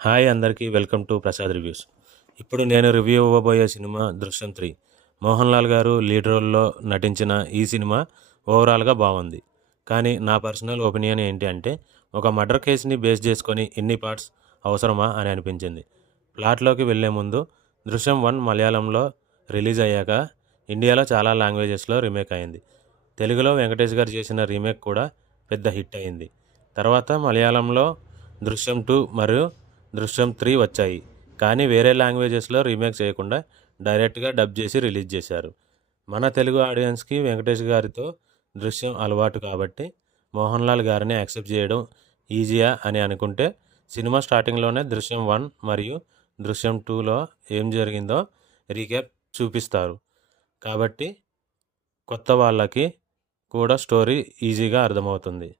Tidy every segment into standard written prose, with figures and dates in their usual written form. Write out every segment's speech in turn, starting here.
Hi అందరికీ welcome to Prasad reviews. ఇప్పుడు నేను రివ్యూ ఇవ్వబోయే సినిమా 'దృశ్యం 3'. మోహన్ లాల్ గారు లీడ్ రోల్లో నటించిన ఈ సినిమా ఓవరాల్గా బాగుంది. కానీ నా పర్సనల్ ఒపీనియన్ ఏంటి అంటే, ఒక మర్డర్ కేసుని బేస్ చేసుకొని ఇన్ని పార్ట్స్ అవసరమా అని అనిపించింది. ప్లాట్లోకి వెళ్లే ముందు, 'దృశ్యం 1' మలయాళంలో రిలీజ్ అయ్యాక ఇండియాలో చాలా లాంగ్వేజెస్లో రీమేక్ అయింది. తెలుగులో వెంకటేష్ గారు చేసిన రీమేక్ కూడా పెద్ద హిట్ అయింది. తర్వాత మలయాళంలో 'దృశ్యం 2' మరియు 'దృశ్యం 3' వచ్చాయి. కానీ వేరే లాంగ్వేజెస్లో రీమేక్ చేయకుండా డైరెక్ట్గా డబ్ చేసి రిలీజ్ చేశారు. మన తెలుగు ఆడియన్స్కి వెంకటేష్ గారితో దృశ్యం అలవాటు కాబట్టి మోహన్ లాల్ గారిని యాక్సెప్ట్ చేయడం ఈజీయా అని అనుకుంటే, సినిమా స్టార్టింగ్లోనే 'దృశ్యం 1' మరియు 'దృశ్యం 2'లో ఏం జరిగిందో రీక్యాప్ చూపిస్తారు. కాబట్టి కొత్త వాళ్ళకి కూడా స్టోరీ ఈజీగా అర్థమవుతుంది.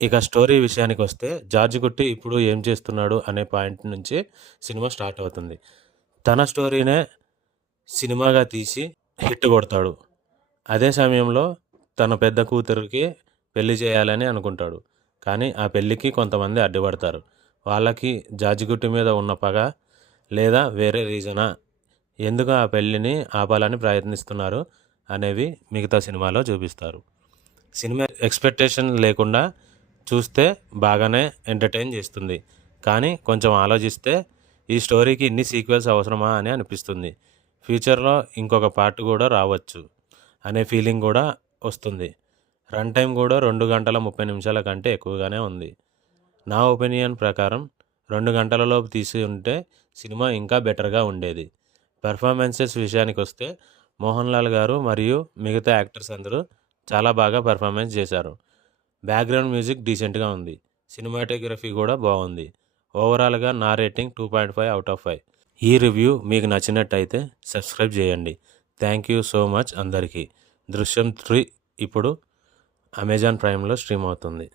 ఇక స్టోరీ విషయానికి వస్తే, జార్జ్ కుట్టి ఇప్పుడు ఏం చేస్తున్నాడు అనే పాయింట్ నుంచి సినిమా స్టార్ట్ అవుతుంది. తన స్టోరీనే సినిమాగా తీసి హిట్ కొడతాడు. అదే సమయంలో తన పెద్ద కూతురికి పెళ్లి చేయాలని అనుకుంటాడు. కానీ ఆ పెళ్ళికి కొంతమంది అడ్డుపడతారు. వాళ్ళకి జార్జ్ కుట్టి మీద ఉన్న పగ లేదా వేరే రీజనా, ఎందుకు ఆ పెళ్ళిని ఆపాలని ప్రయత్నిస్తున్నారు అనేవి మిగతా సినిమాలో చూపిస్తారు. సినిమా ఎక్స్పెక్టేషన్ లేకుండా చూస్తే బాగానే ఎంటర్టైన్ చేస్తుంది. కానీ కొంచెం ఆలోచిస్తే ఈ స్టోరీకి ఇన్ని సీక్వెల్స్ అవసరమా అని అనిపిస్తుంది. ఫ్యూచర్లో ఇంకొక పార్ట్ కూడా రావచ్చు అనే ఫీలింగ్ కూడా వస్తుంది. రన్ టైం కూడా 2 గంటల 30 నిమిషాల కంటే ఎక్కువగానే ఉంది. నా ఒపీనియన్ ప్రకారం 2 గంటలలోపు తీసి ఉంటే సినిమా ఇంకా బెటర్గా ఉండేది. పెర్ఫార్మెన్సెస్ విషయానికి వస్తే, మోహన్ లాల్ గారు మరియు మిగతా యాక్టర్స్ అందరూ చాలా బాగా పెర్ఫార్మెన్స్ చేశారు. బ్యాక్గ్రౌండ్ మ్యూజిక్ డీసెంట్గా ఉంది. సినిమాటోగ్రఫీ కూడా బాగుంది. ఓవరాల్గా నా రేటింగ్ 2.5/5. ఈ రివ్యూ మీకు నచ్చినట్టయితే సబ్స్క్రైబ్ చేయండి. థ్యాంక్ యూ సో మచ్ అందరికీ. 'దృశ్యం 3' ఇప్పుడు అమెజాన్ ప్రైమ్లో స్ట్రీమ్ అవుతుంది.